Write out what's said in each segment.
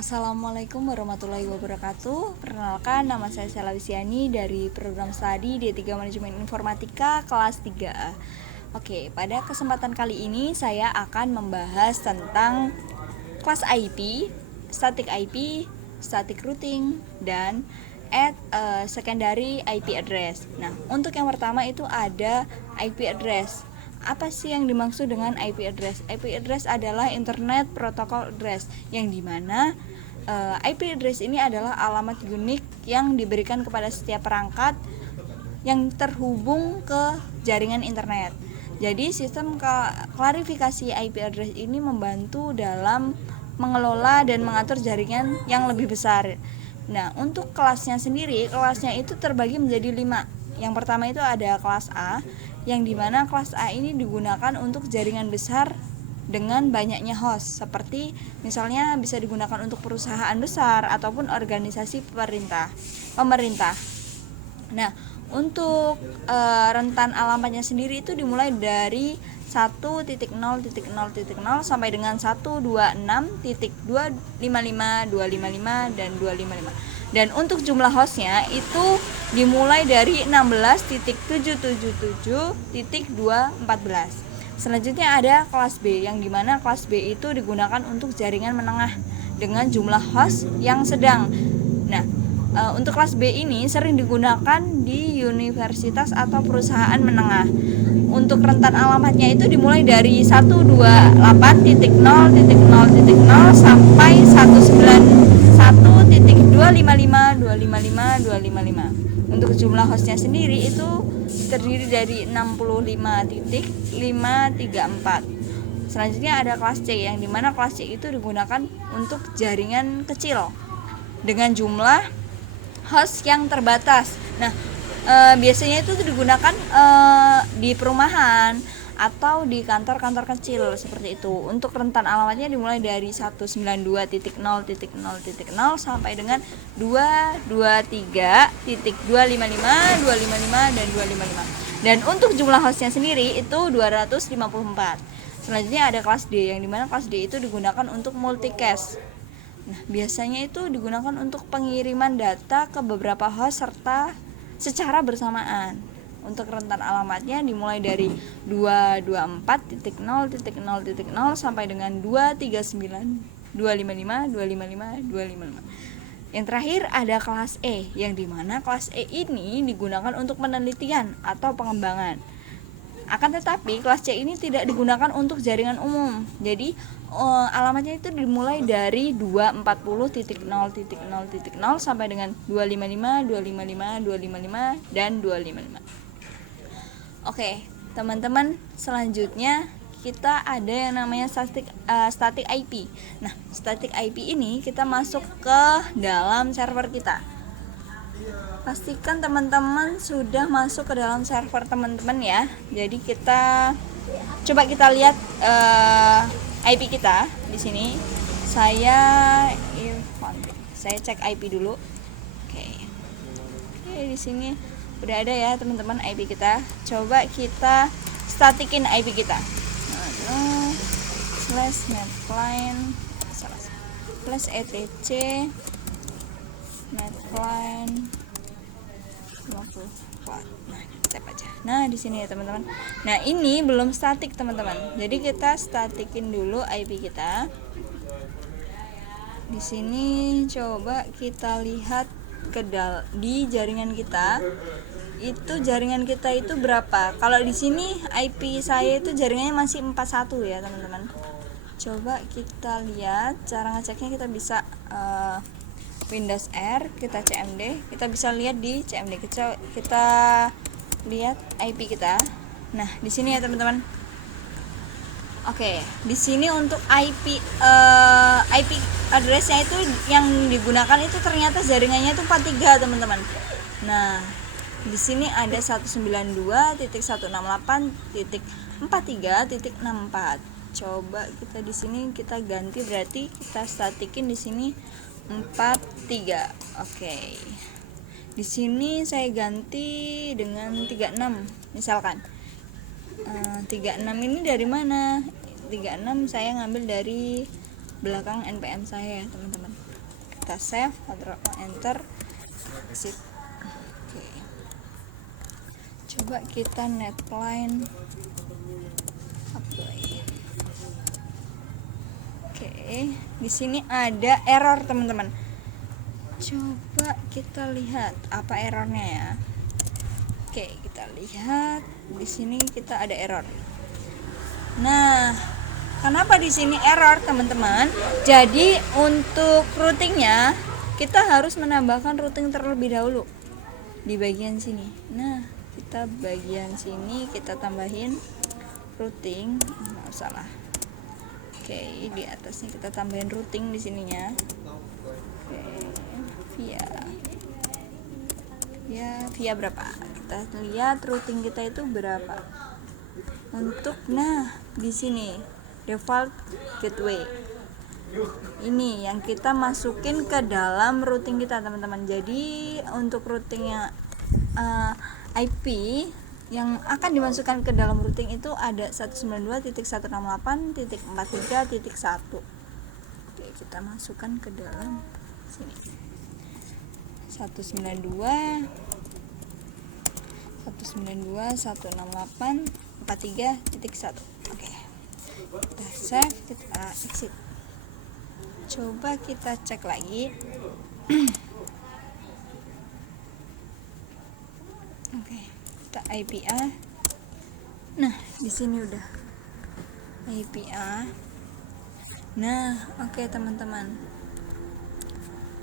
Assalamualaikum warahmatullahi wabarakatuh. Perkenalkan, nama saya Sela Wisiani dari program studi D3 Manajemen Informatika kelas 3A. Oke, pada kesempatan kali ini saya akan membahas tentang kelas IP, static routing, dan secondary IP address. Nah, untuk yang pertama itu ada IP address. Apa sih yang dimaksud dengan IP address? IP address adalah Internet Protocol Address, yang dimana IP address ini adalah alamat unik yang diberikan kepada setiap perangkat yang terhubung ke jaringan internet. Jadi sistem klarifikasi IP address ini membantu dalam mengelola dan mengatur jaringan yang lebih besar. Nah, untuk kelasnya sendiri, kelasnya itu terbagi menjadi 5. Yang pertama itu ada kelas A, yang dimana kelas A ini digunakan untuk jaringan besar dengan banyaknya host, seperti misalnya bisa digunakan untuk perusahaan besar ataupun organisasi pemerintah. Nah, untuk rentan alamatnya sendiri itu dimulai dari 1.0.0.0 sampai dengan 126.255, 255 dan 255. Dan untuk jumlah hostnya itu dimulai dari 16.777.214. Selanjutnya ada kelas B, yang dimana kelas B itu digunakan untuk jaringan menengah dengan jumlah host yang sedang. Nah, untuk kelas B ini sering digunakan di universitas atau perusahaan menengah. Untuk rentan alamatnya itu dimulai dari 128.0.0.0 sampai 191.255.255. Untuk jumlah hostnya sendiri itu terdiri dari 65.534. Selanjutnya ada kelas C, yang dimana kelas C itu digunakan untuk jaringan kecil dengan jumlah host yang terbatas. Nah, biasanya itu digunakan di perumahan atau di kantor-kantor kecil seperti itu. Untuk rentan alamatnya dimulai dari 192.0.0.0 sampai dengan 223.255, 255 dan 255. Dan untuk jumlah hostnya sendiri itu 254. Selanjutnya ada kelas D, yang dimana kelas D itu digunakan untuk multicast. Nah, biasanya itu digunakan untuk pengiriman data ke beberapa host serta secara bersamaan. Untuk rentan alamatnya dimulai dari 224.0.0.0 sampai dengan 239, 255, 255, 255. Yang terakhir ada kelas E, yang dimana kelas E ini digunakan untuk penelitian atau pengembangan. Akan tetapi kelas C ini tidak digunakan untuk jaringan umum. Jadi alamatnya itu dimulai dari 240.0.0.0 sampai dengan 255, 255, 255 dan 255. Oke, teman-teman, selanjutnya kita ada yang namanya static IP. Nah, static IP ini kita masuk ke dalam server kita. Pastikan teman-teman sudah masuk ke dalam server teman-teman ya. Jadi kita coba kita lihat IP kita di sini. Saya cek IP dulu. Oke, di sini udah ada ya teman-teman IP kita. Coba kita statikin IP kita. /netclient /etc netclient 54. Nah, tap aja. Nah, di sini ya teman-teman. Nah, ini belum statik teman-teman. Jadi kita statikin dulu IP kita. Di sini coba kita lihat di jaringan kita. Itu jaringan kita itu berapa? Kalau di sini IP saya itu jaringannya masih 41 ya, teman-teman. Coba kita lihat cara ngeceknya. Kita bisa Windows R, kita CMD, kita bisa lihat di CMD. Kita lihat IP kita. Nah, di sini ya teman-teman. Oke, di sini untuk IP address-nya itu yang digunakan itu ternyata jaringannya itu 43 teman-teman. Nah, di sini ada 192.168.43.64. Coba kita di sini kita ganti, berarti kita statikin di sini 43. Oke. Di sini saya ganti dengan 36 misalkan. 36 ini dari mana? 36 saya ngambil dari belakang NPM saya, teman-teman. kita save, Ctrl enter, exit. Oke. Coba kita netline apply. Oke, di sini ada error teman-teman. Coba kita lihat apa errornya ya. Oke, kita lihat di sini kita ada error. Nah, kenapa di sini error teman-teman? Jadi untuk routingnya kita harus menambahkan routing terlebih dahulu di bagian sini. Nah, kita bagian sini kita tambahin routing. Salah. Oke, di atasnya kita tambahin routing di sininya. Oke, via berapa? Kita lihat routing kita itu berapa. Untuk di sini default gateway ini yang kita masukin ke dalam routing kita teman-teman. Jadi untuk routingnya IP yang akan dimasukkan ke dalam routing itu ada 192.168.43.1. Oke, kita masukkan ke dalam sini 192.168.43.1. Oke, kita save, kita exit. Coba kita cek lagi. Oke, kita IPA. Nah, di sini udah IPA. Nah, oke teman-teman,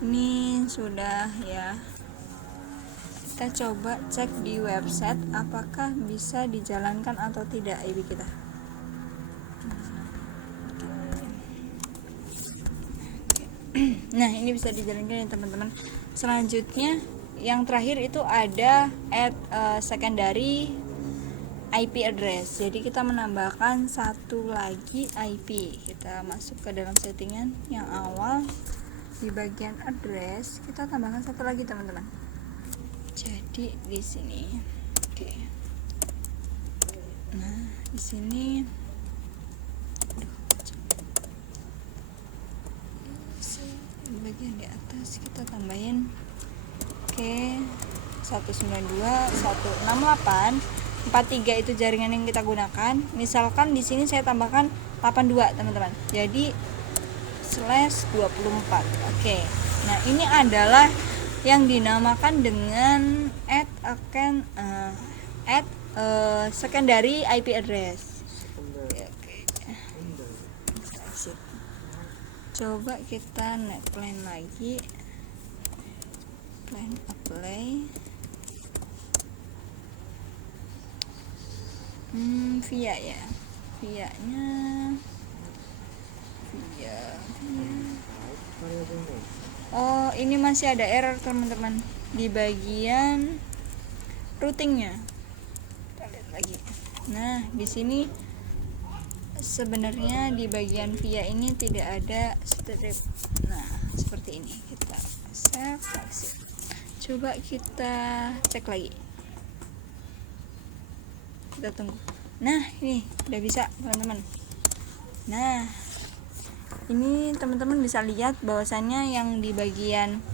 ini sudah ya. Kita coba cek di website apakah bisa dijalankan atau tidak IP kita. Nah, ini bisa dijalankan ya teman-teman. Selanjutnya yang terakhir itu ada add secondary IP address. Jadi kita menambahkan satu lagi IP. Kita masuk ke dalam settingan yang awal, di bagian address kita tambahkan satu lagi teman-teman. Jadi di sini. Oke. Nah, di sini di bagian di atas kita tambahin 192.168.43 itu jaringan yang kita gunakan. Misalkan di sini saya tambahkan 82 teman-teman. Jadi /24. Oke. Nah, ini adalah yang dinamakan dengan secondary IP address. Oke. Coba kita netline lagi. Plan apply. Via ya. Via-nya Oh, ini masih ada error teman-teman di bagian routingnya. Kita lihat lagi. Nah, di sini sebenarnya di bagian via ini tidak ada strip. Nah, seperti ini. Kita save, exit. Coba kita cek lagi. Kita tunggu. Nah, ini udah bisa teman-teman. Nah, ini teman-teman bisa lihat bahwasannya yang di bagian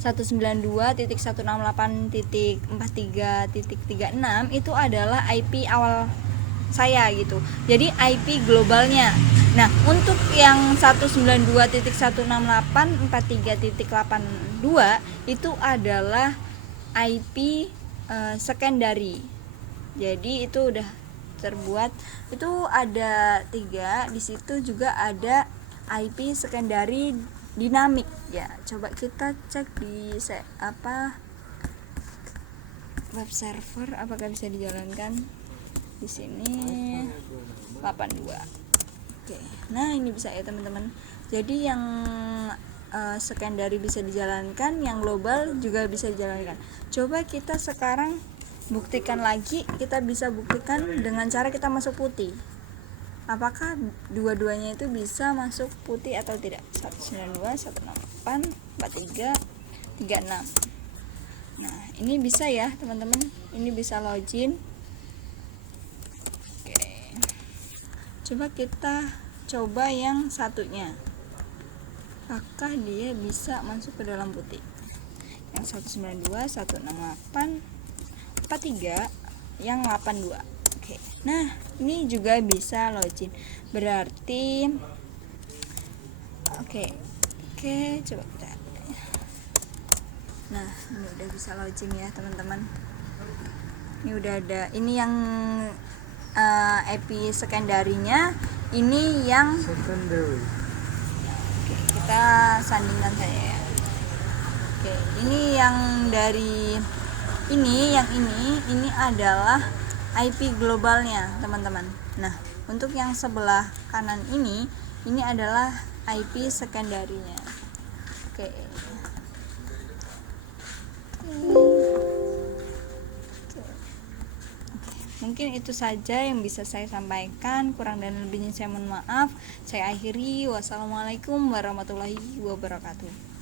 192.168.43.36 itu adalah IP awal saya gitu. Jadi IP globalnya. Nah, untuk yang 192.168.43.82 itu adalah IP secondary. Jadi itu udah terbuat. Itu ada 3. Di situ juga ada IP secondary dinamik ya. Coba kita cek di web server apakah bisa dijalankan. Di sini 82. Oke. Nah, ini bisa ya teman-teman. Jadi yang secondary bisa dijalankan, yang global juga bisa dijalankan. Coba kita sekarang buktikan lagi. Kita bisa buktikan dengan cara kita masuk putih. Apakah dua-duanya itu bisa masuk putih atau tidak? 192.168.43.36. Nah, ini bisa ya teman-teman. Ini bisa login. Oke. Coba kita coba yang satunya. apakah dia bisa masuk ke dalam butik. Yang 192, 168, 43, yang 82. Oke. Nah, ini juga bisa login. Berarti oke, coba kita. Nah, ini udah bisa login ya, teman-teman. Ini udah ada. Ini yang IP secondary-nya, ini yang secondary. Oke, kita sandingkan saja ya. Oke, ini yang dari yang ini adalah IP globalnya, teman-teman. Nah, untuk yang sebelah kanan ini adalah IP secondary-nya. Oke. Mungkin itu saja yang bisa saya sampaikan. Kurang dan lebihnya saya mohon maaf. Saya akhiri. Wassalamualaikum warahmatullahi wabarakatuh.